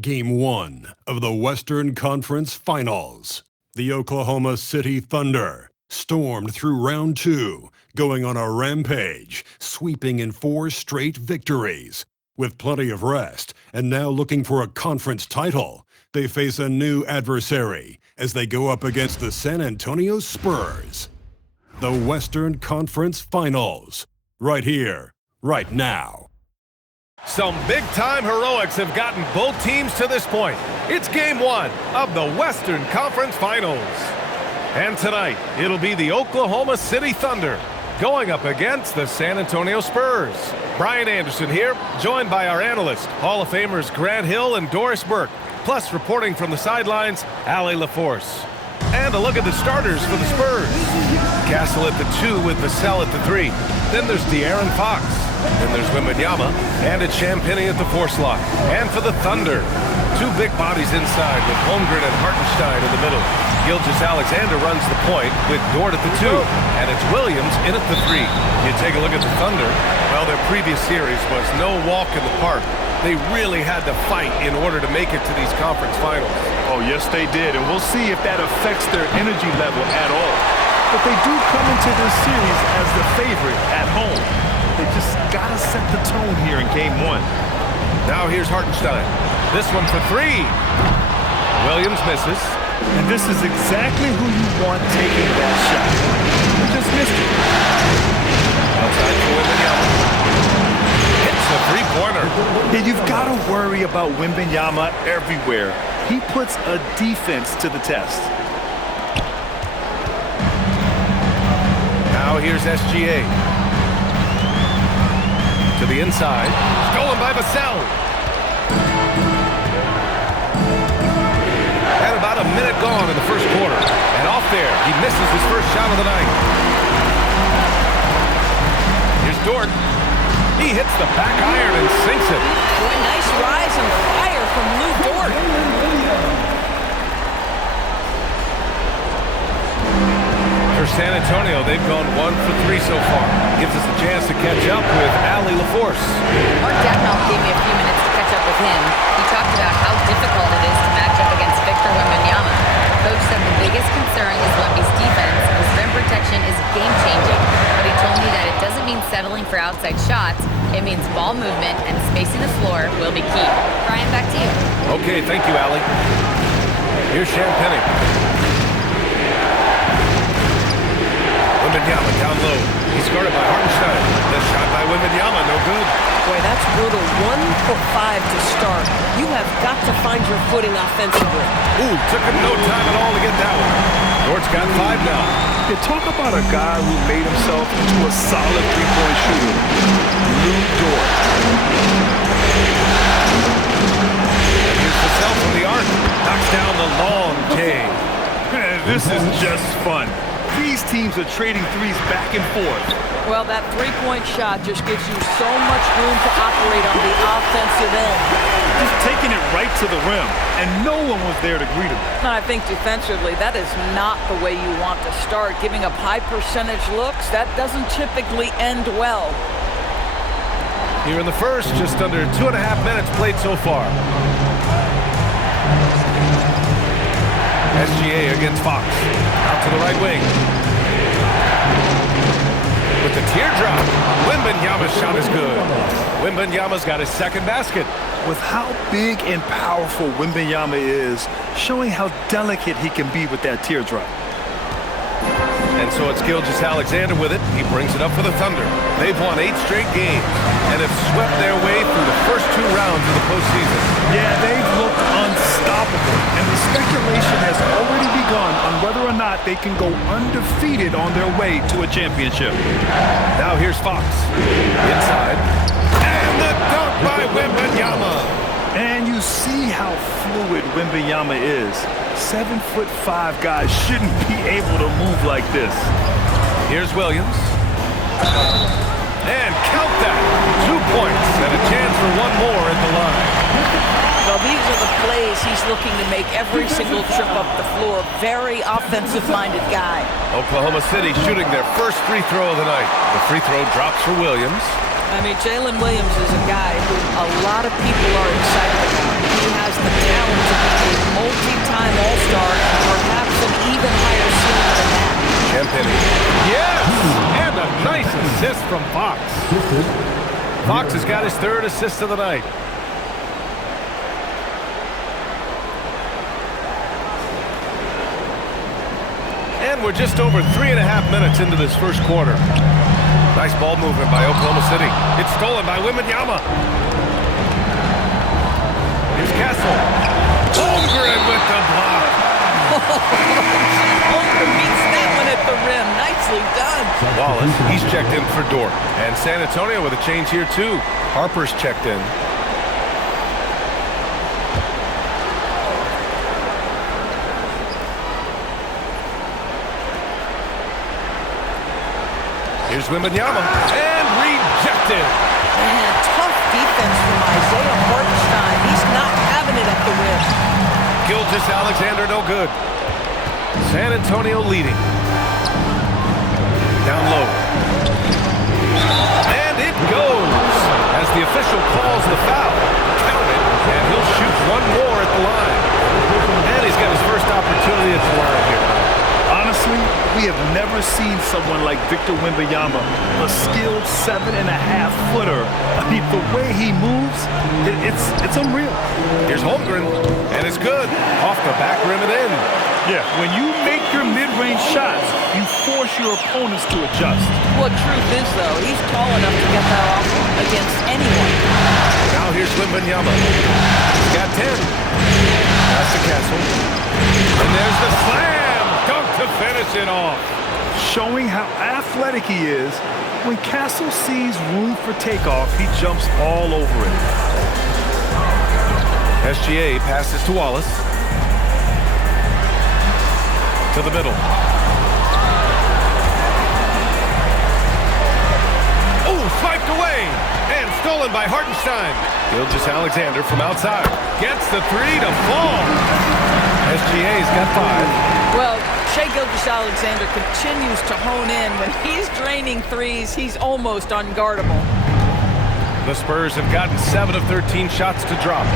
Game 1 of the Western Conference Finals. The Oklahoma City Thunder stormed through round 2, going on a rampage, sweeping in 4 straight victories. With plenty of rest and now looking for a conference title, they face a new adversary as they go up against the San Antonio Spurs. The Western Conference Finals, right here, right now. Some big-time heroics have gotten both teams to this point. It's Game 1 of the Western Conference Finals. And tonight, it'll be the Oklahoma City Thunder going up against the San Antonio Spurs. Brian Anderson here, joined by our analysts, Hall of Famers Grant Hill and Doris Burke, plus reporting from the sidelines, Allie LaForce. And a look at the starters for the Spurs. Castle at the 2 with Vassell at the 3. Then there's De'Aaron Fox. Then there's Wembanyama, and it's Champagnie at the 4 slot. And for the Thunder, 2 big bodies inside with Holmgren and Hartenstein in the middle. Gilgeous-Alexander runs the point with Dort at the 2, and it's Williams in at the 3. You take a look at the Thunder, well, their previous series was no walk in the park. They really had to fight in order to make it to these conference finals. Oh, yes, they did, and we'll see if that affects their energy level at all. But they do come into this series as the favorite at home. They just gotta set the tone here in Game 1. Now here's Hartenstein. This one for 3. Williams misses. And this is exactly who you want taking that shot. He just missed it. Outside for Wembanyama. Hits a three-pointer. And you've got to worry about Wembanyama everywhere. He puts a defense to the test. Now here's SGA. To the inside. Stolen by Vassell. And about a minute gone in the first quarter. And off there, he misses his first shot of the night. Here's Dort. He hits the back iron and sinks it. Boy, nice rise and fire from Lou Dort. For San Antonio, they've gone 1 for 3 so far. Gives us a chance to catch up with Allie LaForce. Mark Dagnall gave me a few minutes to catch up with him. He talked about how difficult it is to match up against Victor Wembanyama. Coach said the biggest concern is Wemby's defense. His rim protection is game-changing. But he told me that it doesn't mean settling for outside shots. It means ball movement and spacing the floor will be key. Brian, back to you. Okay, thank you, Allie. Here's Champagnie. Wembanyama down low. He's guarded by Hartenstein. The shot by Wembanyama, no good. Boy, that's brutal. 1 for 5 to start. You have got to find your footing offensively. Ooh, took him no time at all to get that one. Dort's got 5 now. You talk about a guy who made himself into a solid three-point shooter. Lou Dort. And here's Vassell from the arc. Knocks down the long J. This is just fun. These teams are trading threes back and forth. Well, that three-point shot just gives you so much room to operate on the offensive end. Just taking it right to the rim, and no one was there to greet him. And I think defensively, that is not the way you want to start. Giving up high percentage looks, that doesn't typically end well. Here in the first, just under 2.5 minutes played so far. SGA against Fox. Out to the right wing. With the teardrop. Wembanyama's shot is good. Wembanyama's got his second basket. With how big and powerful Wembanyama is, showing how delicate he can be with that teardrop. And so it's Gilgeous-Alexander with it. He brings it up for the Thunder. They've won 8 straight games and have swept their way through the first 2 rounds of the postseason. Yeah, they've looked unstoppable, and the speculation has already begun on whether or not they can go undefeated on their way to a championship. Now here's Fox. Inside. And the dunk by Wembanyama. And you see how fluid Wembanyama is. 7'5" guys shouldn't be able to move like this. Here's Williams. And count that. 2 points and a chance for 1 more at the line. Well, these are the plays he's looking to make every single trip up the floor. Very offensive-minded guy. Oklahoma City shooting their first free throw of the night. The free throw drops for Williams. I mean, Jalen Williams is a guy who a lot of people are excited about. He has the assist from Fox. Fox has got his third assist of the night. And we're just over 3.5 minutes into this first quarter. Nice ball movement by Oklahoma City. It's stolen by Wembanyama. Here's Castle. Holmgren with the block. Holmgren beats that one at the rim. Nicely done. Wallace, he's checked in for Dort. And San Antonio with a change here, too. Harper's checked in. Here's Wembanyama. And rejected. Man, tough defense from Isaiah Hartenstein. He's not having it at the rim. Gilgeous-Alexander, no good. San Antonio leading. Down low. And it goes. As the official calls the foul. Count it. And he'll shoot one more at the line. And he's got his first opportunity at the line here. Honestly, we have never seen someone like Victor Wembanyama, a skilled 7.5-footer. I mean, the way he moves, it's unreal. Here's Holmgren, and it's good. Off the back rim and in. Yeah, when you make your mid-range shots, you force your opponents to adjust. Well, truth is, though, he's tall enough to get that off against anyone. Now here's Wembanyama. He's got 10. That's the Castle. And there's the slam. Dunk to finish it off. Showing how athletic he is. When Castle sees room for takeoff, he jumps all over it. SGA passes to Wallace. To the middle. Oh, swiped away. And stolen by Hartenstein. Gilgeous-Alexander from outside. Gets the three to fall. SGA's got 5. Well, Shai Gilgeous-Alexander continues to hone in. When he's draining threes, he's almost unguardable. The Spurs have gotten 7 of 13 shots to drop.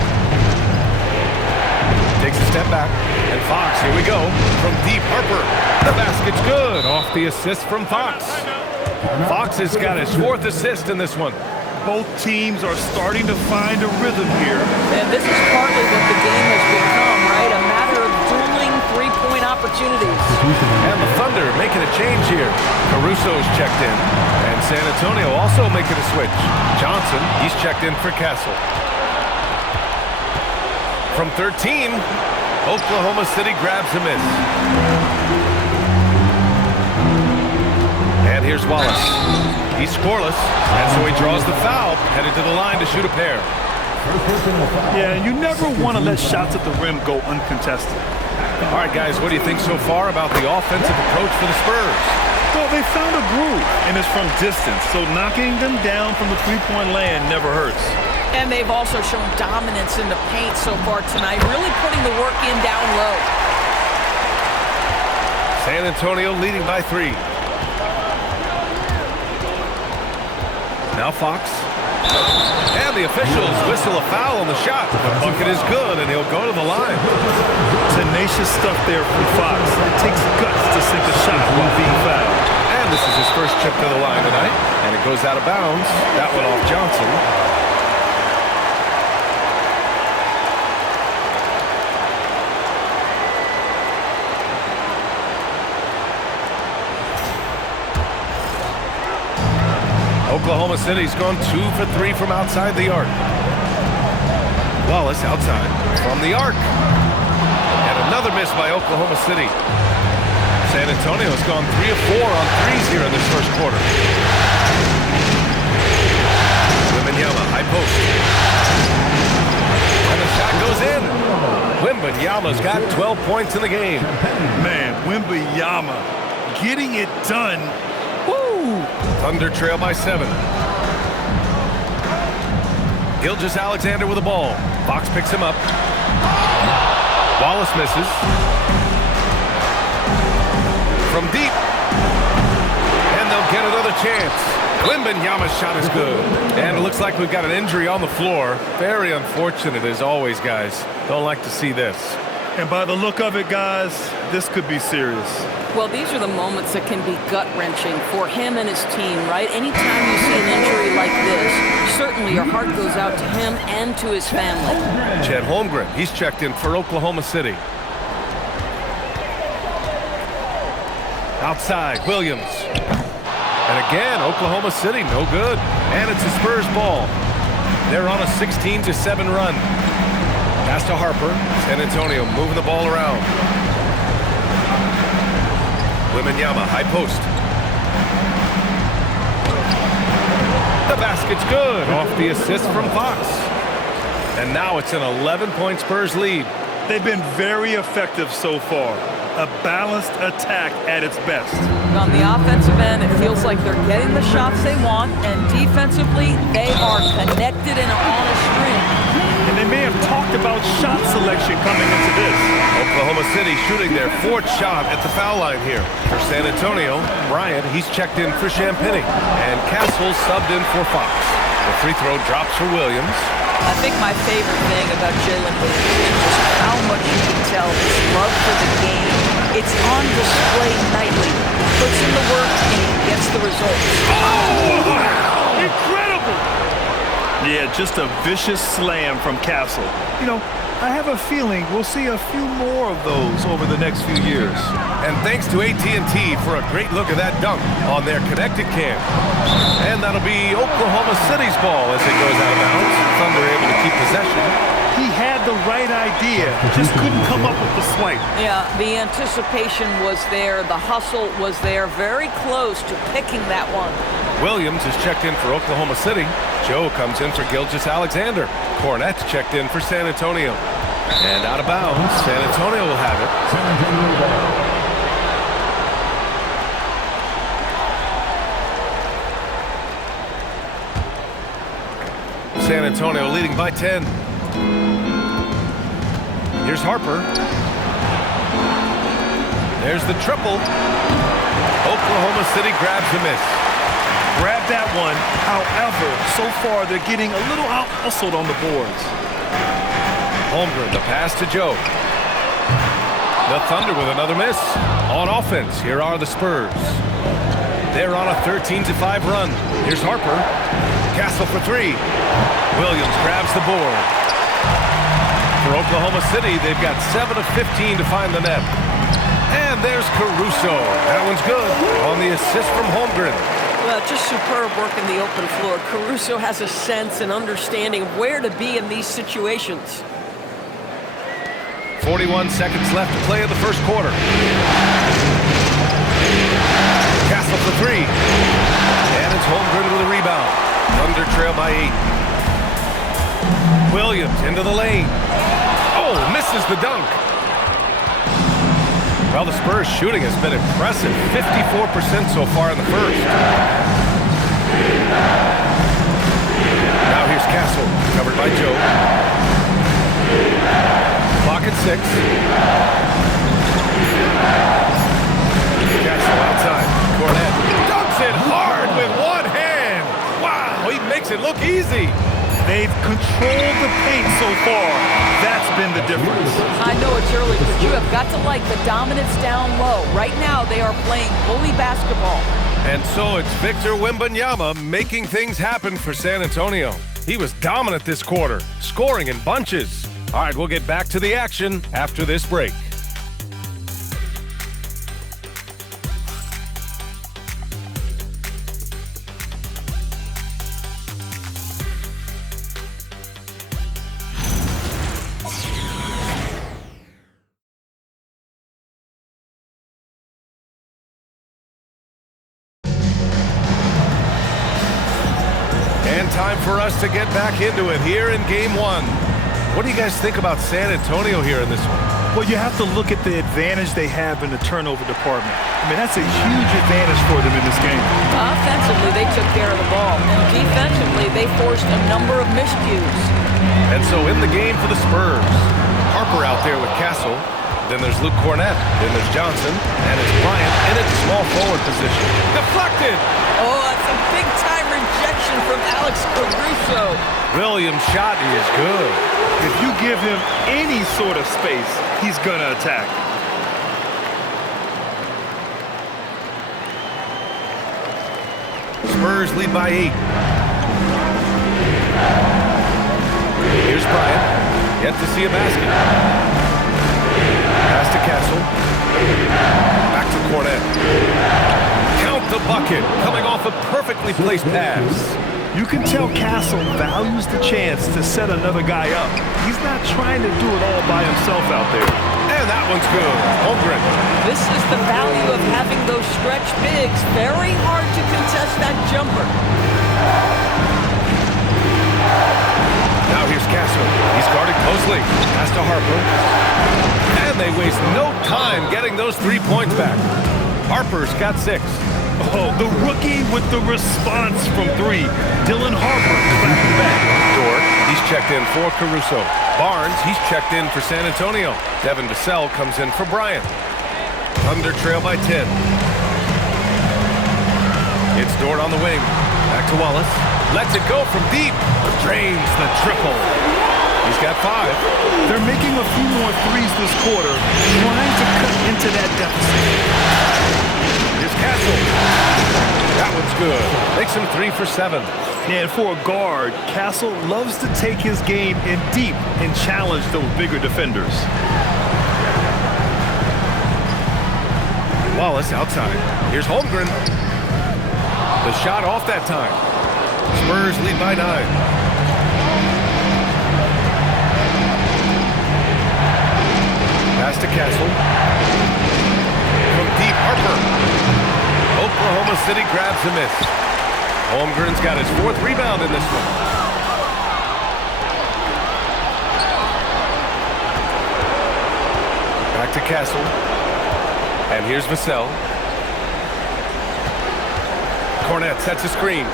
Takes a step back. And Fox, here we go. From deep, Harper. The basket's good. Off the assist from Fox. Fox has got his 4th assist in this one. Both teams are starting to find a rhythm here. And this is partly what the game has become, right? A matter of dueling three-point opportunities. And the Thunder making a change here. Caruso's checked in. And San Antonio also making a switch. Johnson, he's checked in for Castle. From 13, Oklahoma City grabs a miss. And here's Wallace. He's scoreless, and so he draws the foul, headed to the line to shoot a pair. Yeah, you never want to let shots at the rim go uncontested. All right, guys, what do you think so far about the offensive approach for the Spurs? Well, they found a groove, and it's from distance, so knocking them down from the three-point land never hurts. And they've also shown dominance in the paint so far tonight, really putting the work in down low. San Antonio leading by 3. Now Fox. And the officials whistle a foul on the shot. The bucket is good, and he'll go to the line. Tenacious stuff there from Fox. It takes guts to sink a shot while being fouled. And this is his first trip to the line tonight. And it goes out of bounds. That one off Johnson. Oklahoma City's gone 2 for 3 from outside the arc. Wallace outside from the arc. And another miss by Oklahoma City. San Antonio's gone 3 of 4 on threes here in this first quarter. Wembanyama, high post. And the shot goes in. Wembanyama's got 12 points in the game. Man, Wembanyama getting it done. Thunder trail by 7. Gilgeous-Alexander with the ball. Fox picks him up. Wallace misses. From deep. And they'll get another chance. Wembanyama's shot is good. And it looks like we've got an injury on the floor. Very unfortunate as always, guys. Don't like to see this. And by the look of it, guys, this could be serious. Well, these are the moments that can be gut-wrenching for him and his team, right? Anytime you see an injury like this, certainly your heart goes out to him and to his family. Chet Holmgren, he's checked in for Oklahoma City. Outside, Williams. And again, Oklahoma City, no good. And it's a Spurs ball. They're on a 16-7 run. Pass to Harper. San Antonio moving the ball around. Wembanyama, high post. The basket's good. Off the assist from Fox. And now it's an 11-point Spurs lead. They've been very effective so far. A balanced attack at its best. On the offensive end, it feels like they're getting the shots they want, and defensively, they are connected and on a string. And they may have talked about shot selection coming into this. Oklahoma City shooting their 4th shot at the foul line here. For San Antonio, Bryant, he's checked in for Champagny. And Castle subbed in for Fox. The free throw drops for Williams. I think my favorite thing about Jalen Williams is just how much you can tell his love for the game. It's on display nightly. He puts in the work and he gets the results. Oh, wow. Incredible! Yeah, just a vicious slam from Castle. You know, I have a feeling we'll see a few more of those over the next few years. And thanks to AT&T for a great look at that dunk on their connected cam. And that'll be Oklahoma City's ball as it goes out of bounds. Thunder able to keep possession. He had the right idea, just couldn't come up with the swipe. Yeah, the anticipation was there. The hustle was there. Very close to picking that one. Williams is checked in for Oklahoma City. Joe comes in for Gilgeous-Alexander. Cornett's checked in for San Antonio. And out of bounds, San Antonio will have it. San Antonio leading by 10. Here's Harper. There's the triple. Oklahoma City grabs the miss. Grab that one. However, so far they're getting a little out-hustled on the boards. Holmgren, the pass to Joe. The Thunder with another miss. On offense, here are the Spurs. They're on a 13-5 run. Here's Harper. Castle for 3. Williams grabs the board. For Oklahoma City, they've got 7 of 15 to find the net. And there's Caruso. That one's good on the assist from Holmgren. Well, just superb work in the open floor. Caruso has a sense and understanding of where to be in these situations. 41 seconds left to play in the first quarter. Castle for 3. And it's Holmgren with a rebound. Thunder trail by 8. Williams into the lane. Oh, misses the dunk. Well, the Spurs shooting has been impressive. 54% so far in the first. Now here's Castle, covered by Joe. Clock at 6. Castle outside. Cornette dunks it hard with one hand. Wow, he makes it look easy. They've controlled the paint so far. That's been the difference. I know it's early, but you have got to like the dominance down low. Right now, they are playing bully basketball. And so it's Victor Wembanyama making things happen for San Antonio. He was dominant this quarter, scoring in bunches. All right, we'll get back to the action after this break. Time for us to get back into it here in Game 1. What do you guys think about San Antonio here in this one? Well, you have to look at the advantage they have in the turnover department. I mean, that's a huge advantage for them in this game. Offensively, they took care of the ball. And defensively, they forced a number of miscues. And so in the game for the Spurs, Harper out there with Castle. Then there's Luke Cornette. Then there's Johnson. And it's Bryant in its small forward position. Deflected! Oh, that's a big-time rejection from Alex Caruso. Williams' shot is good. If you give him any sort of space, he's going to attack. Spurs lead by 8. Here's Bryant. Yet to see a basket. Pass to Castle. Back to Cornet. Count the bucket. Coming off a perfectly placed pass. You can tell Castle values the chance to set another guy up. He's not trying to do it all by himself out there. And that one's good. Holmgren. This is the value of having those stretch bigs. Very hard to contest that jumper. Now here's Castle. He's guarded closely. Pass to Harper. And they waste no time getting those 3 points back. Harper's got 6. Oh, the rookie with the response from 3. Dylan Harper clapping back. Dort, he's checked in for Caruso. Barnes, he's checked in for San Antonio. Devin Vassell comes in for Bryant. Thunder trail by 10. It's Dort on the wing. Back to Wallace. Lets it go from deep. Drains the triple. He's got 5. They're making a few more threes this quarter, trying to cut into that deficit. Here's Castle. That one's good. Makes him 3 for 7. And for a guard, Castle loves to take his game in deep and challenge those bigger defenders. Wallace outside. Here's Holmgren. The shot off that time. Spurs lead by 9. Pass to Castle. From deep, Harper. Oklahoma City grabs a miss. Holmgren's got his 4th rebound in this one. Back to Castle. And here's Vassell. Cornet sets a screen.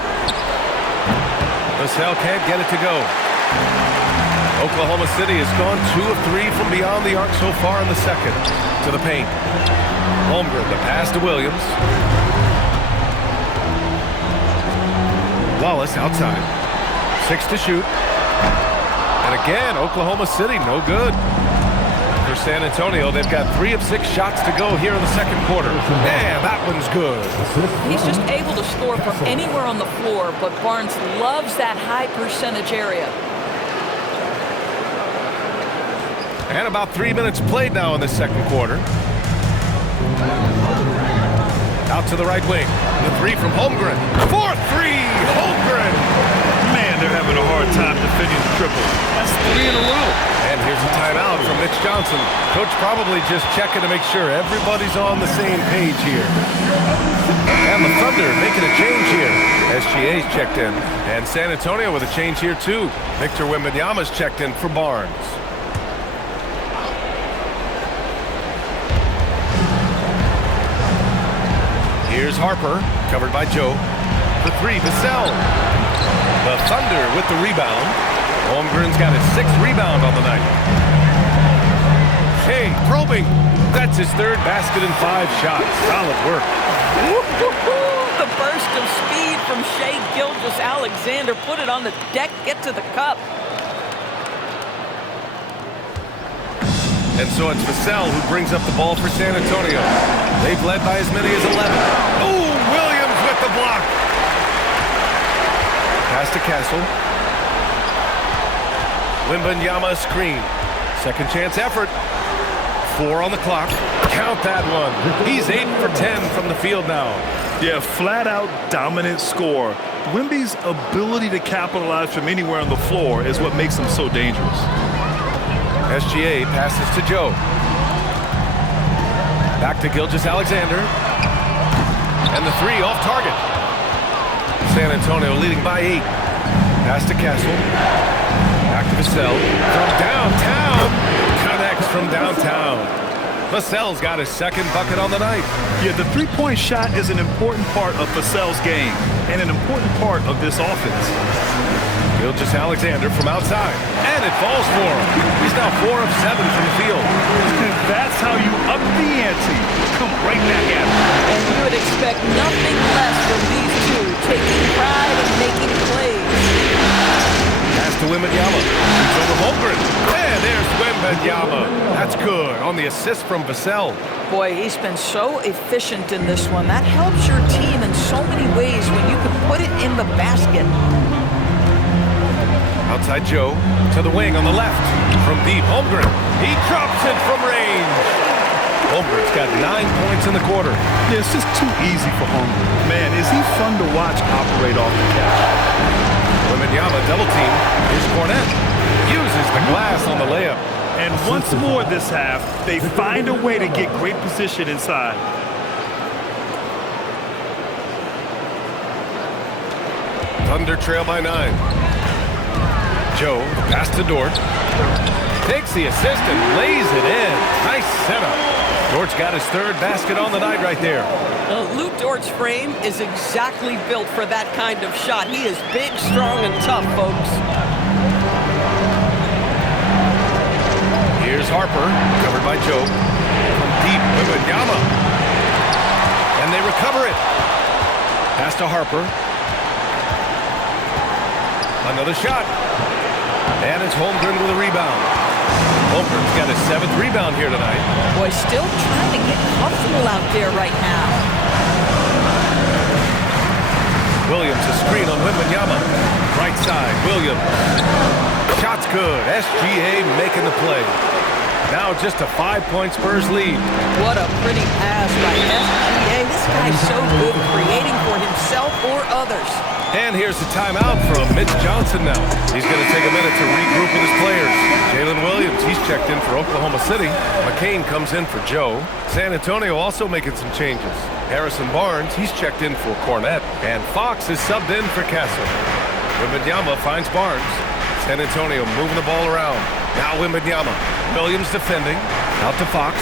Vassell can't get it to go. Oklahoma City has gone 2 of 3 from beyond the arc so far in the second. To the paint. Holmgren, the pass to Williams. Wallace outside. 6 to shoot. And again, Oklahoma City, no good. For San Antonio, they've got 3 of 6 shots to go here in the second quarter. Man, that one's good. He's just able to score from anywhere on the floor, but Barnes loves that high percentage area. And about 3 minutes played now in the second quarter. Out to the right wing. The 3 from Holmgren. 4-3, Holmgren. Man, they're having a hard time defending the triple. That's 3 in a row. And here's a timeout from Mitch Johnson. Coach probably just checking to make sure everybody's on the same page here. And the Thunder making a change here. SGA's checked in. And San Antonio with a change here too. Victor Wembanyama's checked in for Barnes. Here's Harper, covered by Joe. The 3, Vassell. The Thunder with the rebound. Holmgren's got his 6th rebound on the night. Shea probing. That's his 3rd basket in 5 shots. Solid work. The burst of speed from Shea Gilgeous-Alexander. Put it on the deck, get to the cup. And so it's Vassell who brings up the ball for San Antonio. They've led by as many as 11. Oh, Williams with the block. Pass to Castle. Wembanyama screen. Second chance effort. 4 on the clock. Count that one. He's 8 for 10 from the field now. Yeah, flat-out dominant score. Wemby's ability to capitalize from anywhere on the floor is what makes him so dangerous. SGA passes to Joe. Back to Gilgeous-Alexander. And the 3 off target. San Antonio leading by 8. Pass to Castle. Back to Vassell. From downtown. Connects from downtown. Vassell's got his 2nd bucket on the night. Yeah, the 3-point shot is an important part of Vassell's game and an important part of this offense. Gilgeous-Alexander from outside. And it falls for him. He's now 4 of 7 from the field. That's how you up the ante. Come right back at him. And you would expect nothing less from these two, taking pride in making plays. Pass to to Wembanyama. He's over Holmgren. And there's Wembanyama. That's good on the assist from Vassell. Boy, he's been so efficient in this one. That helps your team in so many ways when you can put it in the basket. Outside Joe to the wing on the left. From deep, Holmgren. He drops it from range. Holmgren's got 9 points in the quarter. Yeah, it's just too easy for Holmgren. Man, is he fun to watch operate off the catch. Wembanyama double team. Here's Cornette. Uses the glass on the layup. And once more this half, they find a way to get great position inside. Thunder trail by 9. Joe, pass to Dort. Takes the assist and lays it in. Nice setup. Dort's got his third basket on the night right there. Luke Dort's frame is exactly built for that kind of shot. He is big, strong, and tough, folks. Here's Harper, covered by Joe. From deep, Wembanyama. And they recover it. Pass to Harper. Another shot. And it's Holmgren with a rebound. Holmgren's got his 7th rebound here tonight. Boy, still trying to get comfortable out there right now. Williams a screen on Wembanyama. Right side, Williams. Shot's good. SGA making the play. Now just a 5-point Spurs lead. What a pretty pass by SGA. This guy's so good creating for himself or others. And here's the timeout from Mitch Johnson now. He's going to take a minute to regroup with his players. Jalen Williams, he's checked in for Oklahoma City. McCain comes in for Joe. San Antonio also making some changes. Harrison Barnes, he's checked in for Cornette. And Fox is subbed in for Castle. Wembanyama finds Barnes. San Antonio moving the ball around. Now Wembanyama. Williams defending. Out to Fox.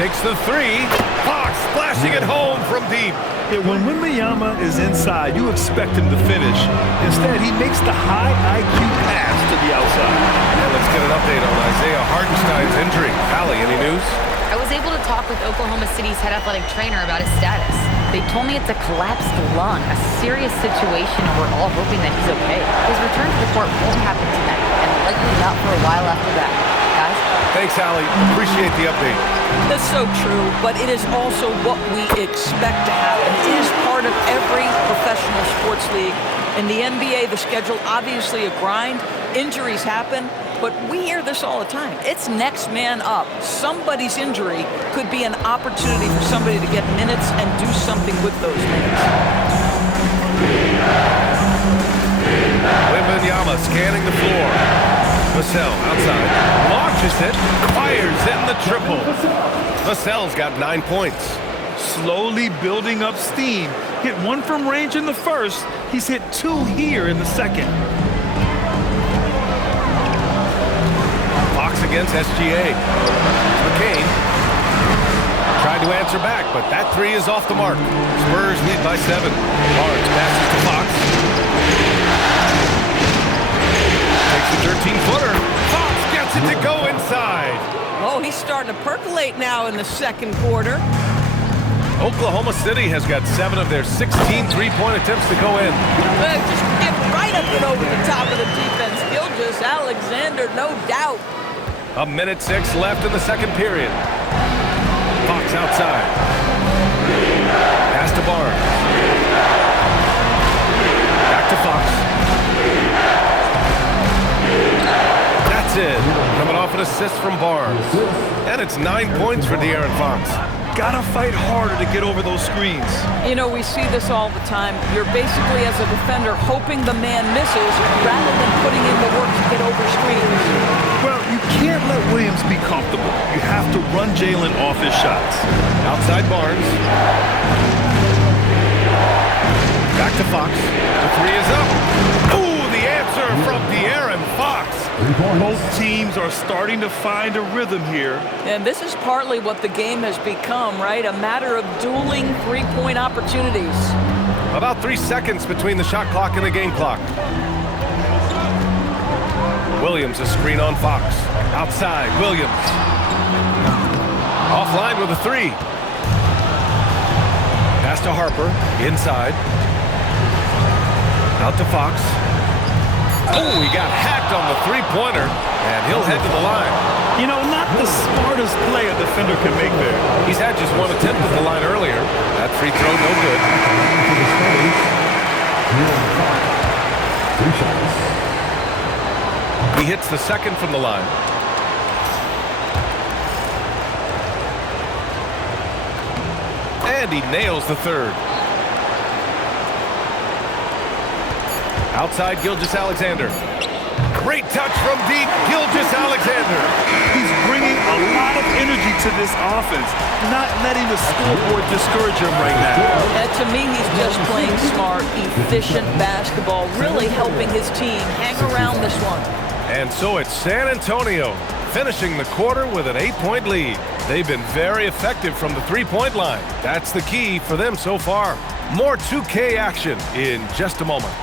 Takes the 3. Fox splashing it home from deep. Yeah, when Wembanyama is inside, you expect him to finish. Instead, he makes the high IQ pass to the outside. And let's get an update on Isaiah Hartenstein's injury. Allie, any news? I was able to talk with Oklahoma City's head athletic trainer about his status. They told me it's a collapsed lung, a serious situation, and we're all hoping that he's okay. His return to the court won't happen tonight, and likely not for a while after that. Guys? Thanks, Allie. Appreciate the update. That's so true, but it is also what we expect to happen. It is part of every professional sports league. In the NBA, the schedule obviously a grind. Injuries happen, but we hear this all the time. It's next man up. Somebody's injury could be an opportunity for somebody to get minutes and do something with those minutes. Wembanyama scanning the floor. Vassell outside. Launches it. Fires in the triple. Vassell's got 9 points. Slowly building up steam. Hit 1 from range in the first. He's hit 2 here in the second. Fox against SGA. McCain tried to answer back, but that 3 is off the mark. Spurs lead by 7. Barnes passes to Fox. Takes the 13-footer. Fox gets it to go inside. Oh, he's starting to percolate now in the second quarter. Oklahoma City has got 7 of their 16 three-point attempts to go in. Just get right up and over the top of the defense. Gilgeous-Alexander, no doubt. 1:06 left in the second period. Fox outside. Pass to Barnes. Back to Fox. That's it. Coming off an assist from Barnes. And it's 9 points for De'Aaron Fox. Gotta fight harder to get over those screens. You know, we see this all the time. You're basically, as a defender, hoping the man misses rather than putting in the work to get over screens. Well, you can't let Williams be comfortable. You have to run Jalen off his shots. Outside Barnes. Back to Fox. The 3 is up. Ooh, the answer from De'Aaron Fox. Both teams are starting to find a rhythm here. And this is partly what the game has become, right? A matter of dueling three-point opportunities. About 3 seconds between the shot clock and the game clock. Williams a screen on Fox. Outside, Williams. Offline with a 3. Pass to Harper. Inside. Out to Fox. Oh, he got hacked on the three-pointer, and he'll head to the line. You know, not the smartest play a defender can make there. He's had just one attempt at the line earlier. That free throw, no good. He hits the second from the line. And he nails the third. Outside, Gilgeous-Alexander. Great touch from deep, Gilgeous-Alexander. He's bringing a lot of energy to this offense, not letting the scoreboard discourage him right now. To me, he's just playing smart, efficient basketball, really helping his team hang around this one. And so it's San Antonio finishing the quarter with an 8-point lead. They've been very effective from the three-point line. That's the key for them so far. More 2K action in just a moment.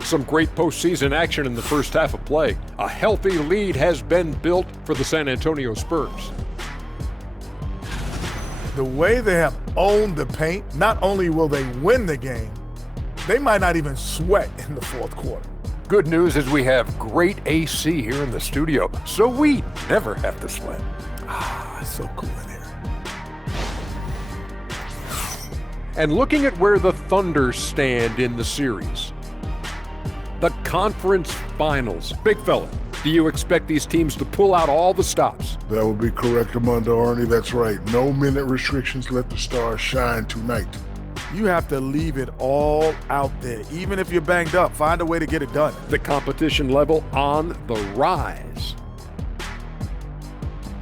Some great postseason action in the first half of play. A healthy lead has been built for the San Antonio Spurs. The way they have owned the paint, not only will they win the game, they might not even sweat in the fourth quarter. Good news is we have great AC here in the studio, so we never have to sweat. It's so cool in here. And looking at where the Thunder stand in the series, the conference finals. Big fella, do you expect these teams to pull out all the stops? That would be correct, Armando Arnie. That's right. No minute restrictions. Let the stars shine tonight. You have to leave it all out there. Even if you're banged up, find a way to get it done. The competition level on the rise.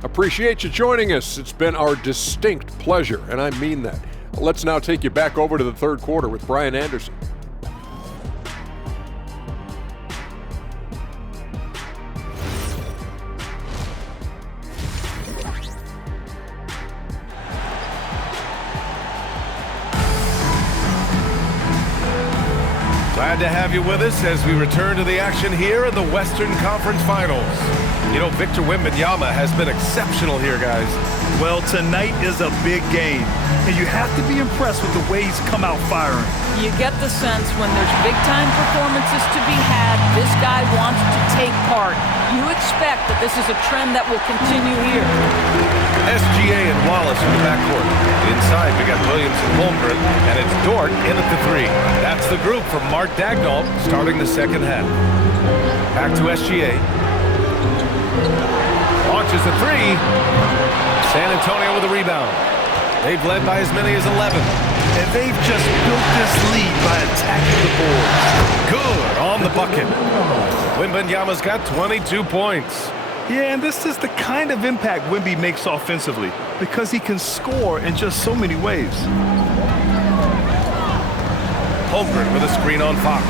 Appreciate you joining us. It's been our distinct pleasure, and I mean that. Let's now take you back over to the third quarter with Brian Anderson. Glad to have you with us as we return to the action here in the Western Conference Finals. You know, Victor Wembanyama has been exceptional here, guys. Well, tonight is a big game, and you have to be impressed with the way he's come out firing. You get the sense when there's big-time performances to be had, this guy wants to take part. You expect that this is a trend that will continue here. SGA and Wallace in the backcourt. Inside, we got Williams and Holmgren, and it's Dort in at the three. That's the group from Mark Daigneault starting the second half. Back to SGA. Launches a three. San Antonio with a rebound. They've led by as many as 11. And they've just built this lead by attacking the boards. Good on the bucket. Wembanyama's got 22 points. Yeah, and this is the kind of impact Wemby makes offensively because he can score in just so many ways. Holmgren with a screen on Fox.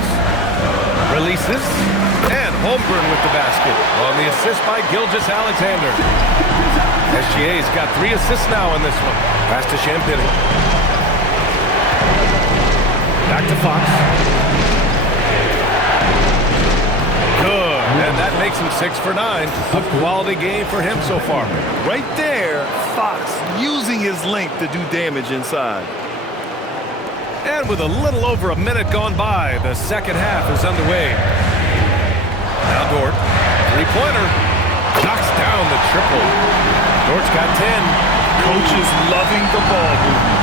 Releases. And Holmgren with the basket on the assist by Gilgeous-Alexander. SGA's got 3 assists now in this one. Pass to Champagnie. Back to Fox. Good. And that makes him 6 for 9. A quality game for him so far. Right there, Fox using his length to do damage inside. And with a little over a minute gone by, the second half is underway. Now Dort, three-pointer, knocks down the triple. Dort's got 10. Coach is loving the ball movement.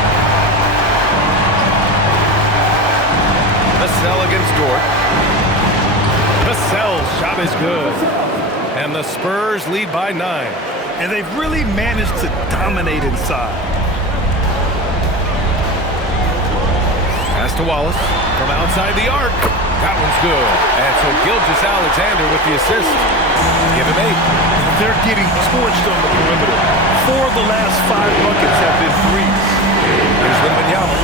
Vassell against Dort. Vassell's shot is good. And the Spurs lead by 9. And they've really managed to dominate inside. Pass to Wallace from outside the arc. That one's good. And so Gilgeous-Alexander with the assist. Give him 8. They're getting torched on the perimeter. 4 of the last 5 buckets have been threes. There's Wembanyama.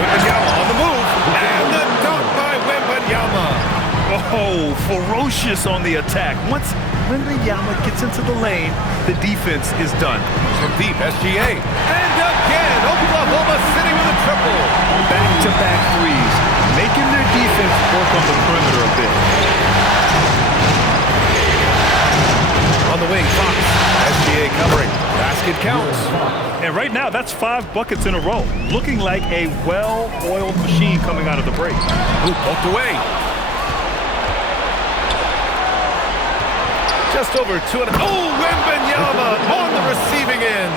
Wembanyama on the move. And the dunk by Wembanyama. Oh, ferocious on the attack. Once Wembanyama gets into the lane, the defense is done. From deep, SGA. And again, Oklahoma City with a triple. Back-to-back threes, making their defense work on the perimeter a bit. On the wing, Fox. SGA covering. Basket counts. And right now, that's 5 buckets in a row. Looking like a well-oiled machine coming out of the break. Ooh, poked away. Just over 2 and... Oh, Wembanyama on the receiving end.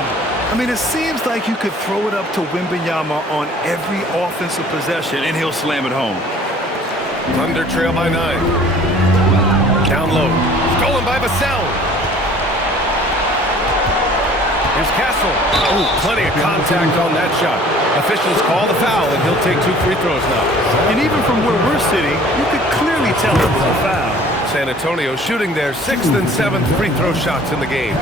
I mean, it seems like you could throw it up to Wembanyama on every offensive possession, and he'll slam it home. Thunder trail by 9. Down low. Stolen by Vassell. Here's Castle. Ooh, plenty of contact on that shot. Officials call the foul, and he'll take 2 free throws now. And even from where we're sitting, you could clearly tell it was a foul. San Antonio shooting their 6th and 7th free throw shots in the game.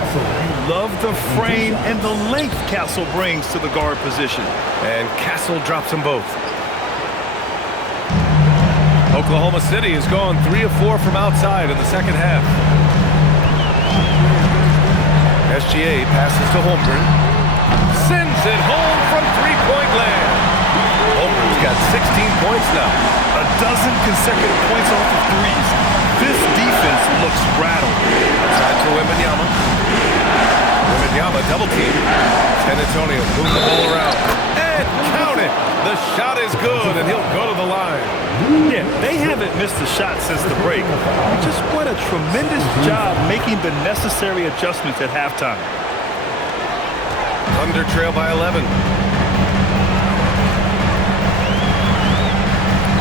Love the frame and the length Castle brings to the guard position. And Castle drops them both. Oklahoma City has gone 3 of 4 from outside in the second half. SGA passes to Holmgren. Sends it home from three-point land. Holmgren's got 16 points now. A dozen consecutive points off of threes. This defense looks rattled. Outside to Wembanyama. Wembanyama double team. San Antonio moves the ball around. And count it! The shot is good, and he'll go to the line. Yeah, they haven't missed a shot since the break. Just what a tremendous job making the necessary adjustments at halftime. Thunder trail by 11.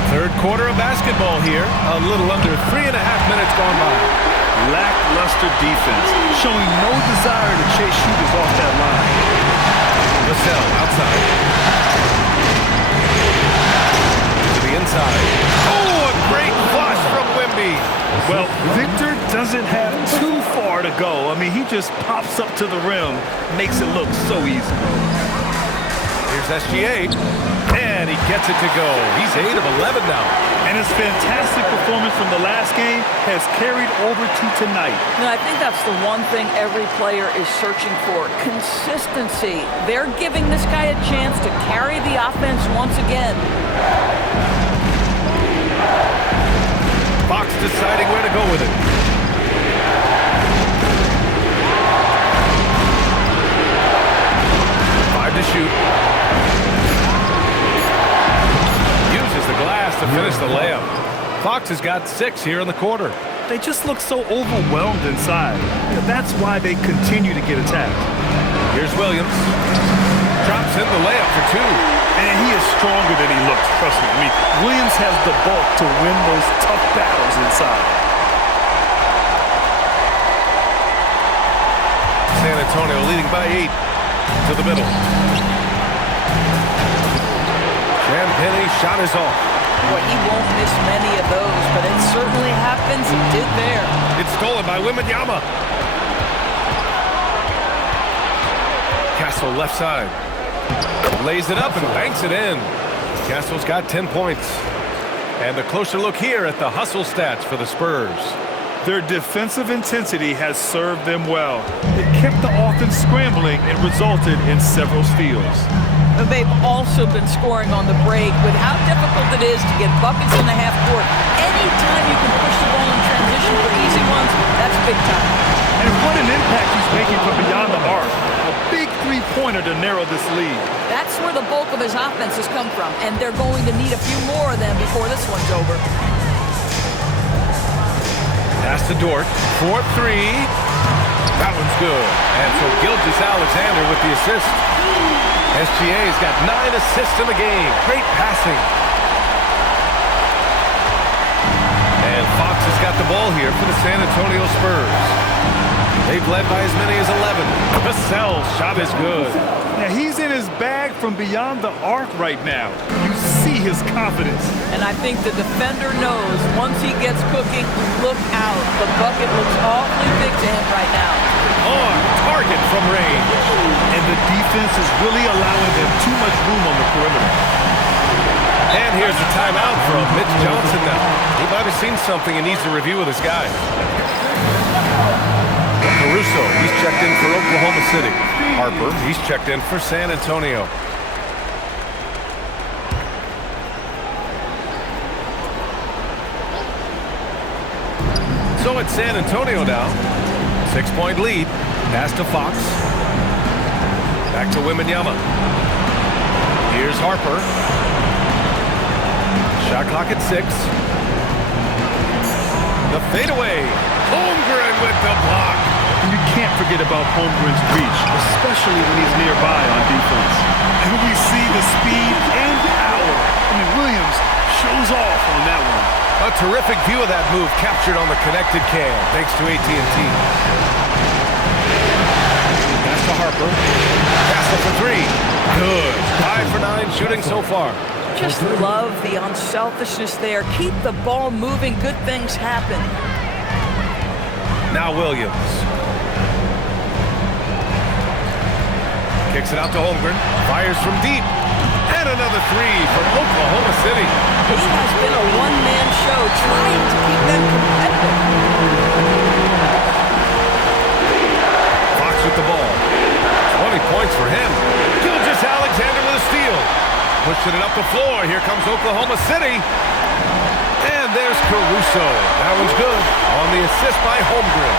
Third quarter of basketball here. A little under 3.5 minutes gone by. Lackluster defense, showing no desire to chase shooters off that line. Vassell outside. To the inside. Oh, a great flush from Wemby. Well, Victor doesn't have too far to go. I mean, he just pops up to the rim, makes it look so easy. Here's SGA. And he gets it to go. He's 8 of 11 now. And his fantastic performance from the last game has carried over to tonight. I think that's the one thing every player is searching for. Consistency. They're giving this guy a chance to carry the offense once again. Fox deciding where to go with it. Five to shoot. The glass to finish the layup. Fox has got 6 here in the quarter. They just look so overwhelmed inside. That's why they continue to get attacked. Here's Williams. Drops in the layup for 2. And he is stronger than he looks, trust me. I mean, Williams has the bulk to win those tough battles inside. San Antonio leading by 8 to the middle. Penny shot is off. Boy, he won't miss many of those, but it certainly happens. He did there. It's stolen by Wembanyama. Castle left side. Lays it up and banks it in. Castle's got 10 points. And a closer look here at the hustle stats for the Spurs. Their defensive intensity has served them well. It kept the offense scrambling and resulted in several steals. They've also been scoring on the break with how difficult it is to get buckets in the half court. Anytime you can push the ball in transition for easy ones, that's big time. And what an impact he's making from beyond the arc. A big three-pointer to narrow this lead. That's where the bulk of his offense has come from, and they're going to need a few more of them before this one's over. Pass to Dort. 4-3. That one's good. And so Gilgeous-Alexander with the assist. SGA's got 9 assists in the game. Great passing. And Fox has got the ball here for the San Antonio Spurs. They've led by as many as 11. Vassell's shot is good. Yeah, he's in his bag from beyond the arc right now. You see his confidence. And I think the defender knows once he gets cooking, look out. The bucket looks awfully big to him right now. On target from range. And the defense is really allowing them too much room on the perimeter. And here's the timeout from Mitch Johnson now. He might have seen something and needs to review with his guys. Caruso, he's checked in for Oklahoma City. Harper, he's checked in for San Antonio. So it's San Antonio now. 6-point lead. Pass to Fox. Back to Wembanyama. Here's Harper. Shot clock at 6. The fadeaway. Holmgren with the block. And you can't forget about Holmgren's reach, especially when he's nearby on defense. And we see the speed and power. I mean, Williams shows off on that one. A terrific view of that move captured on the connected cam, thanks to AT&T. Pass to Harper. Castle for 3. Good. 5 for 9 shooting so far. Just love the unselfishness there. Keep the ball moving. Good things happen. Now Williams. Kicks it out to Holmgren. Fires from deep. And another 3 from Oklahoma City. He has been a one-man show trying to keep them competitive. Fox with the ball. 20 points for him. Gilgeous-Alexander with a steal. Pushing it up the floor. Here comes Oklahoma City. And there's Caruso. That one's good. On the assist by Holmgren.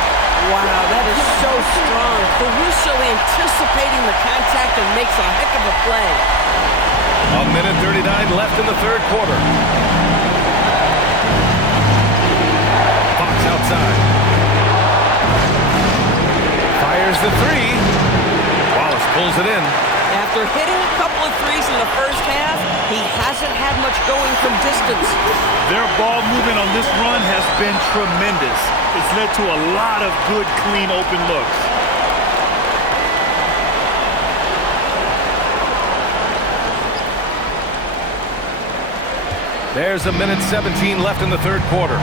Wow, that is so strong. Caruso anticipating the contact and makes a heck of a play. 1:39 left in the third quarter. Fox outside. Fires the 3. Wallace pulls it in. After hitting a couple of threes in the first half, he hasn't had much going from distance. Their ball movement on this run has been tremendous. It's led to a lot of good, clean, open looks. There's 1:17 left in the third quarter.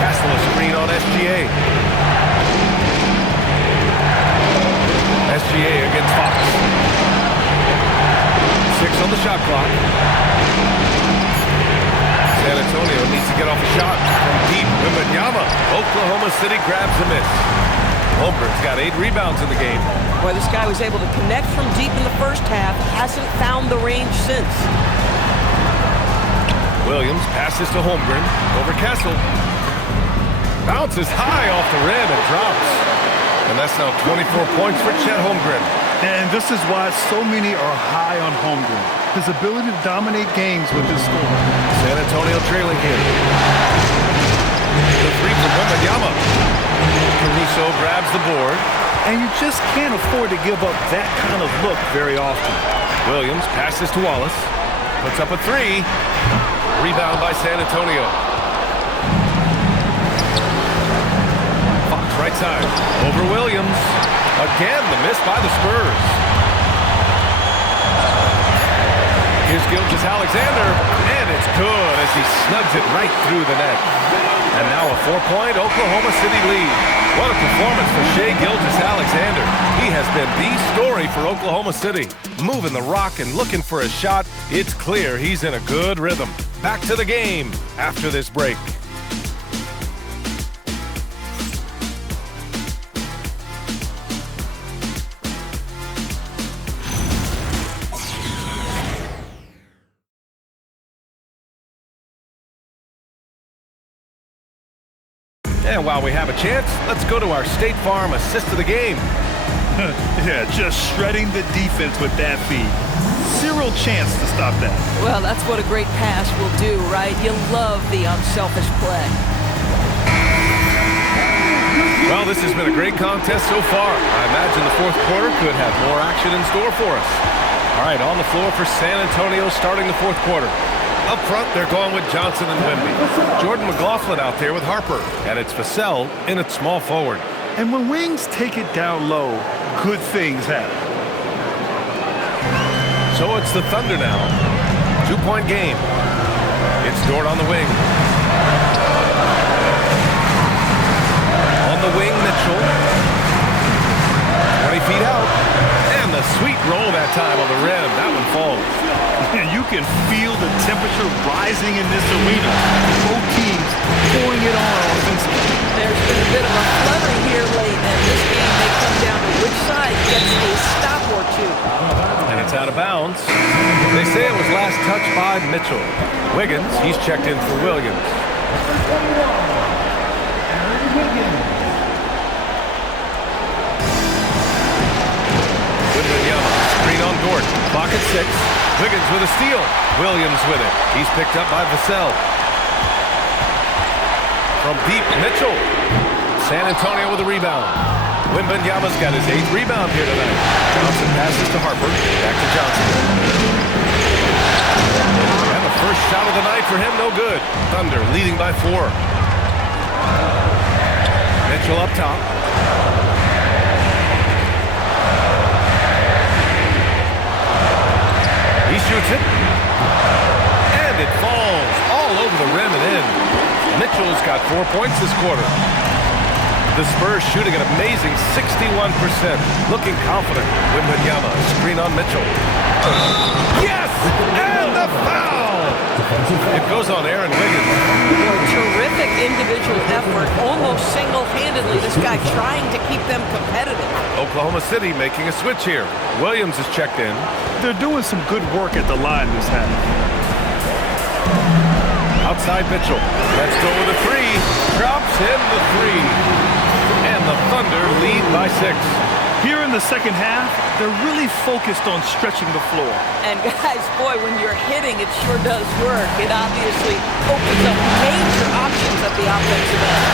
Castle a screen on SGA. SGA against Fox. 6 on the shot clock. San Antonio needs to get off a shot from deep. Wembanyama. Oklahoma City grabs a miss. Holmgren's got 8 rebounds in the game. Boy, this guy was able to connect from deep in the first half. Hasn't found the range since. Williams passes to Holmgren. Over Castle. Bounces high off the rim and drops. And that's now 24 points for Chet Holmgren. And this is why so many are high on Holmgren. His ability to dominate games with his score. San Antonio trailing here. The 3 from Wembanyama. Caruso grabs the board. And you just can't afford to give up that kind of look very often. Williams passes to Wallace. Puts up a 3. Rebound by San Antonio. Fox right side. Over Williams. Again, the miss by the Spurs. Here's Gilgeous-Alexander. And it's good as he snugs it right through the net. And now a 4-point Oklahoma City lead. What a performance for Shai Gilgeous-Alexander. He has been the story for Oklahoma City. Moving the rock and looking for a shot. It's clear he's in a good rhythm. Back to the game after this break. And while we have a chance, let's go to our State Farm assist of the game. Yeah, just shredding the defense with that feed. Zero chance to stop that. Well, that's what a great pass will do, right? You love the unselfish play. Well, this has been a great contest so far. I imagine the fourth quarter could have more action in store for us. All right, on the floor for San Antonio starting the fourth quarter. Up front, they're going with Johnson and Wemby. Jordan McLaughlin out there with Harper. And it's Vassell in at small forward. And when wings take it down low, good things happen. So it's the Thunder now. 2-point game. It's Dort on the wing. On the wing, Mitchell. 20 feet out. And the sweet roll that time on the rim. That one falls. You can feel the temperature rising in this arena. Both teams pouring it on offensively. There's been a bit of a flurry here late, and this game may come down to which side gets a stop or two. And it's out of bounds. They say it was last touched by Mitchell. Wiggins, he's checked in for Williams. Wembanyama, screen on Dort. Clock at 6. Wiggins with a steal. Williams with it. He's picked up by Vassell. From deep, Mitchell. San Antonio with a rebound. Wembanyama's got his 8th rebound here tonight. Johnson passes to Harper. Back to Johnson. And the first shot of the night for him, no good. Thunder leading by 4. Mitchell up top. He shoots it. And it falls all over the rim and in. Mitchell's got 4 points this quarter. The Spurs shooting an amazing 61%. Looking confident. Wembanyama, screen on Mitchell. Yes! And the foul! It goes on Aaron Wiggins. Terrific individual effort, almost single-handedly. This guy trying to keep them competitive. Oklahoma City making a switch here. Williams is checked in. They're doing some good work at the line this half. Outside Mitchell. Let's go with a 3. Drops in the 3. And the Thunder lead by 6. Here in the second half, they're really focused on stretching the floor. And guys, boy, when you're hitting, it sure does work. It obviously opens up major options at the offensive end.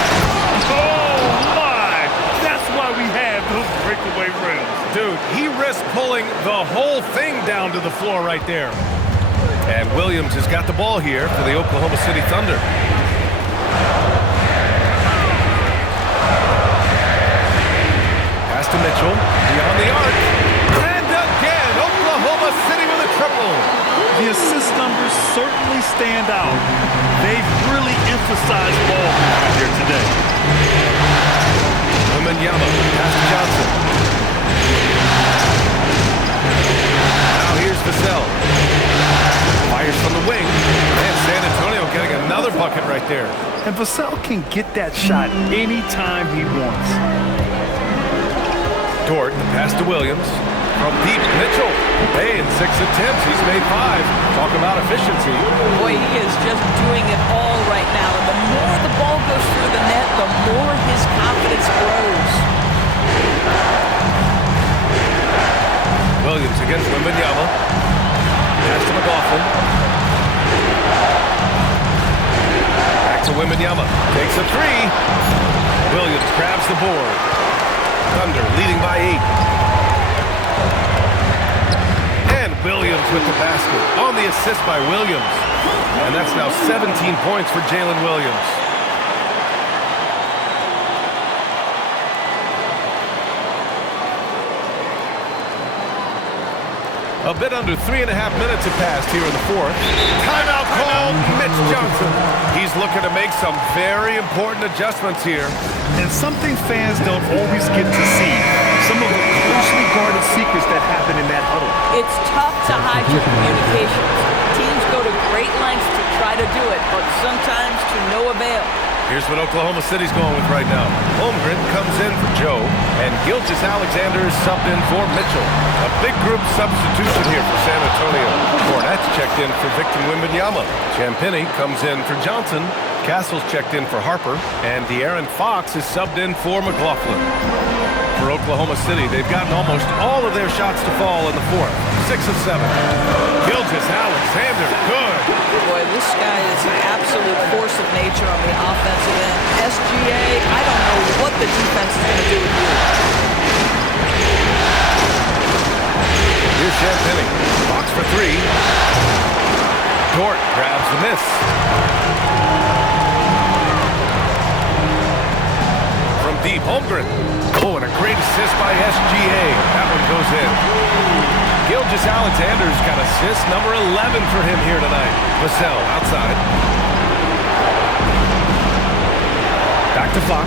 Oh, my! That's why we have those breakaway rims. Dude, he risked pulling the whole thing down to the floor right there. And Williams has got the ball here for the Oklahoma City Thunder. Pass to Mitchell, beyond the arc. And again, Oklahoma City with a triple. The assist numbers certainly stand out. They've really emphasized ball movement here today. Wembanyama, pass to Johnson. Now here's Vassell. Fires from the wing. And San Antonio getting another bucket right there. And Vassell can get that shot anytime he wants. Dort, the pass to Williams. From deep, Mitchell. Hey, in 6 attempts, he's made 5. Talk about efficiency. Boy, he is just doing it all right now. And the more the ball goes through the net, the more his confidence grows. Williams against Wembanyama. Pass to McLaughlin. Back to Wembanyama. Takes a 3. Williams grabs the board. Thunder leading by 8. And Williams with the basket. On the assist by Williams. And that's now 17 points for Jalen Williams. A bit under 3.5 minutes have passed here in the 4th. Timeout call, Mitch Johnson. He's looking to make some very important adjustments here. And something fans don't always get to see. Some of the closely guarded secrets that happen in that huddle. It's tough to hide your communications. Teams go to great lengths to try to do it, but sometimes to no avail. Here's what Oklahoma City's going with right now. Holmgren comes in for Joe, and Gilgeous-Alexander is subbed in for Mitchell. A big group substitution here for San Antonio. Cornett's checked in for Victor Wembanyama. Champagnie comes in for Johnson. Castle's checked in for Harper, and De'Aaron Fox is subbed in for McLaughlin. For Oklahoma City, they've gotten almost all of their shots to fall in the 4th. 6 of 7. Gilgeous-Alexander, good. Boy, this guy is an absolute force of nature on the offensive end. SGA, I don't know what the defense is going to do with you. Here's Champagnie. Fox for 3. Dort grabs the miss. From deep, Holmgren. Oh, and a great assist by SGA. That one goes in. Gilgeous-Alexander's got assist number 11 for him here tonight. Vassell outside. Back to Fox.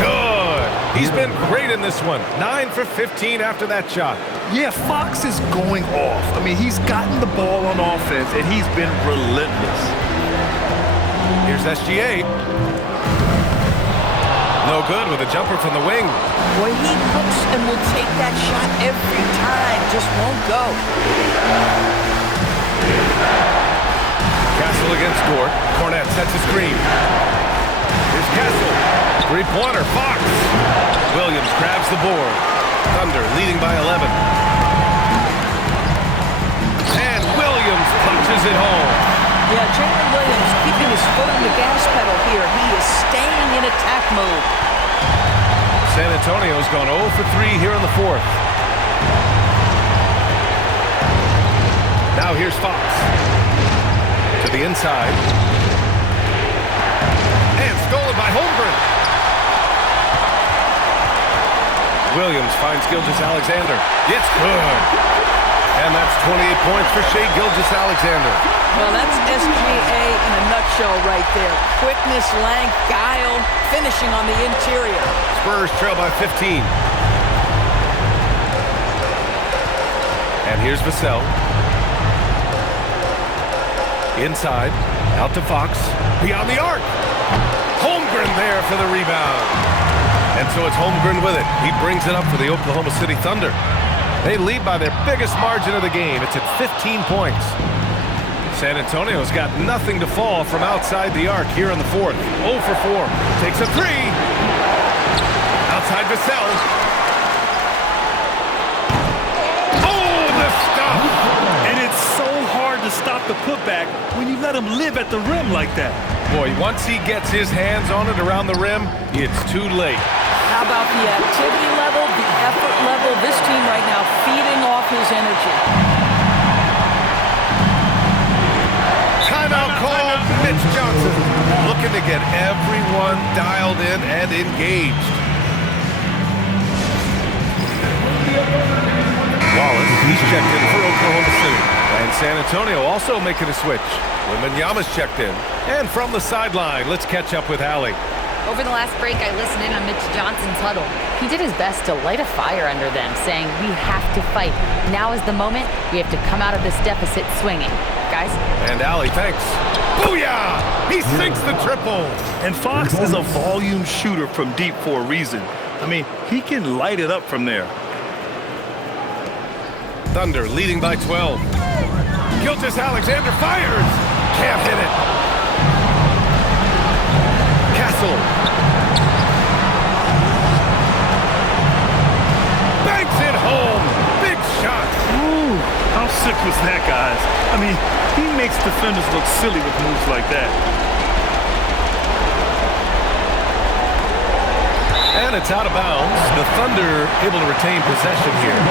Good. He's been great in this one. 9 for 15 after that shot. Yeah, Fox is going off. I mean, he's gotten the ball on offense, and he's been relentless. Here's SGA. No good with a jumper from the wing. Boy, he looks and will take that shot every time. Just won't go. Castle against Dort. Cornette sets a screen. Here's Castle. Three-pointer, Fox. Williams grabs the board. Thunder leading by 11. And Williams punches it home. Yeah, Jalen Williams keeping his foot on the gas pedal here. He is staying in attack mode. San Antonio's gone 0 for 3 here in the fourth. Now here's Fox. To the inside. And stolen by Holmgren. Williams finds Gilgeous-Alexander. It's good. And that's 28 points for Shai Gilgeous-Alexander. Well, that's SGA in a nutshell right there. Quickness, length, guile, finishing on the interior. Spurs trail by 15. And here's Vassell. Inside, out to Fox. Beyond the arc. Holmgren there for the rebound. And so it's Holmgren with it. He brings it up for the Oklahoma City Thunder. They lead by their biggest margin of the game. It's at 15 points. San Antonio's got nothing to fall from outside the arc here in the fourth. 0 for 4. Takes a three. Outside Vassell. Oh, the stuff! And it's so hard to stop the putback when you let him live at the rim like that. Boy, once he gets his hands on it around the rim, it's too late. How about the activity level, the effort level? This team right now feeding off his energy. Timeout called. Mitch Johnson looking to get everyone dialed in and engaged. Wallace, he's checked in for Oklahoma City. And San Antonio also making a switch. Wembanyama's checked in. And from the sideline, let's catch up with Allie. Over the last break, I listened in on Mitch Johnson's huddle. He did his best to light a fire under them, saying, we have to fight. Now is the moment. We have to come out of this deficit swinging. Guys? And Allie, thanks. Booyah! He sinks the triple. And Fox is a volume shooter from deep for a reason. I mean, he can light it up from there. Thunder leading by 12. Gilgeous-Alexander fires. Can't hit it. Castle. Banks it home. Big shot. Ooh, how sick was that, guys? I mean, he makes defenders look silly with moves like that. And it's out of bounds. The Thunder able to retain possession here.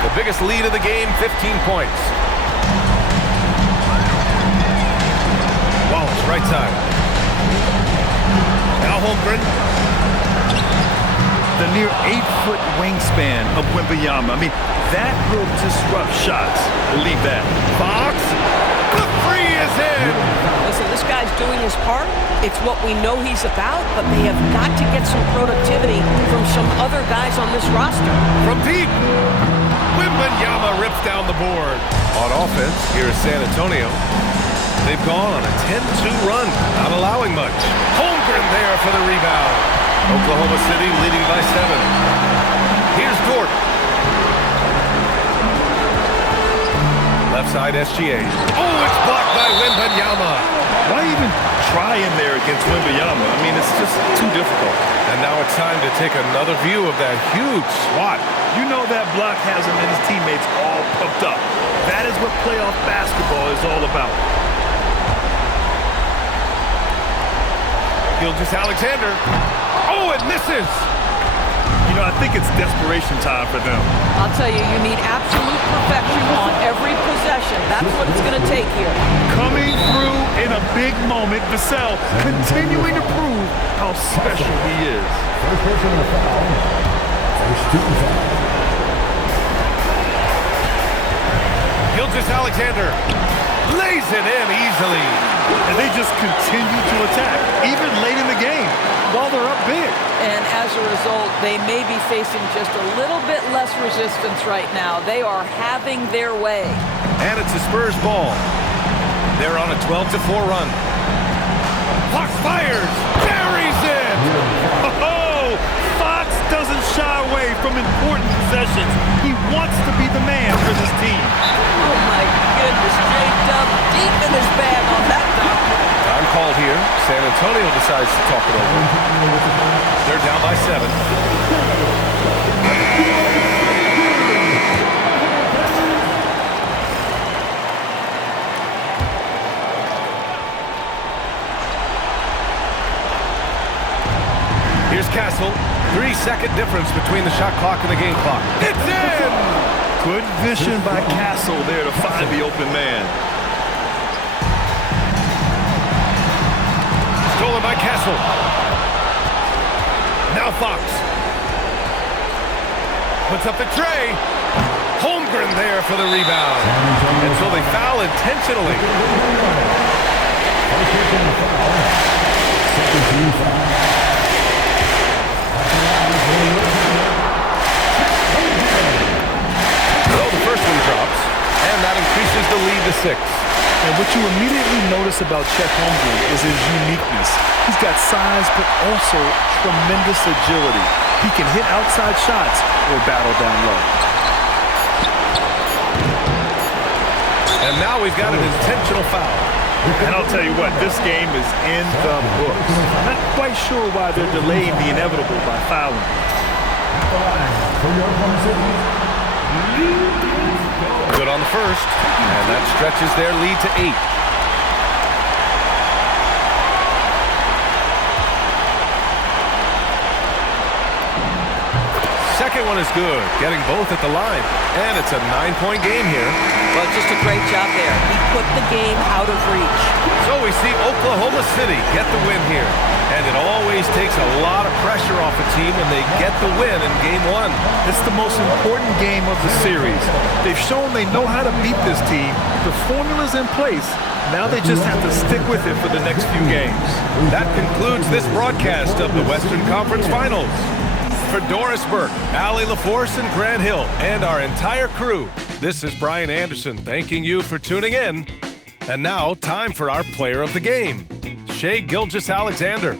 The biggest lead of the game, 15 points. Wallace, right side. Now Holmgren. The near 8-foot wingspan of Wembanyama. I mean, that will disrupt shots. Believe that. Fox. The three is in. Listen, this guy's doing his part. It's what we know he's about, but they have got to get some productivity from some other guys on this roster. From deep. Wembanyama rips down the board. On offense, here is San Antonio. They've gone on a 10-2 run, not allowing much. Holmgren there for the rebound. Oklahoma City leading by 7. Here's Dort. Left side SGA. Oh, it's blocked by Wembanyama. Why even try in there against Wembanyama? I mean, it's just too difficult. And now it's time to take another view of that huge swat. You know that block has him and his teammates all pumped up. That is what playoff basketball is all about. Gilgeous-Alexander. Oh, it misses. You know, I think it's desperation time for them. I'll tell you, you need absolute perfection on every possession. That's what it's going to take here. Coming through in a big moment, Vassell continuing to prove how special he is. First person in the foul. First student foul. Gilgeous-Alexander lays it in easily. And they just continue to attack, even late in the game, while they're up big. And as a result, they may be facing just a little bit less resistance right now. They are having their way. And it's the Spurs ball. They're on a 12-4 run. Fox fires, buries it! Oh, Fox doesn't shy away from important possessions. He wants to be the man for this team. Oh my goodness, J-Dub deep in his bag on that dunk. Time called here. San Antonio decides to talk it over. They're down by 7. Here's Castle. 3-second difference between the shot clock and the game clock. It's in! Good vision by Castle there to find the open man. Stolen by Castle. Now Fox. Puts up the tray. Holmgren there for the rebound. And so they foul intentionally. The first one drops, and that increases the lead to 6. And what you immediately notice about Chet Holmgren is his uniqueness. He's got size, but also tremendous agility. He can hit outside shots or battle down low. And now we've got an intentional foul. And I'll tell you what, this game is in the books. I'm not quite sure why they're delaying the inevitable by fouling. Good on the first, and that stretches their lead to 8. Second one is good, getting both at the line. And it's a 9-point game here. Well, just a great job there. He put the game out of reach. So we see Oklahoma City get the win here. And it always takes a lot of pressure off a team when they get the win in Game 1. It's the most important game of the series. They've shown they know how to beat this team. The formula's in place. Now they just have to stick with it for the next few games. That concludes this broadcast of the Western Conference Finals. For Doris Burke, Allie LaForce, and Grant Hill, and our entire crew, this is Brian Anderson thanking you for tuning in. And now, time for our player of the game, Shai Gilgeous-Alexander.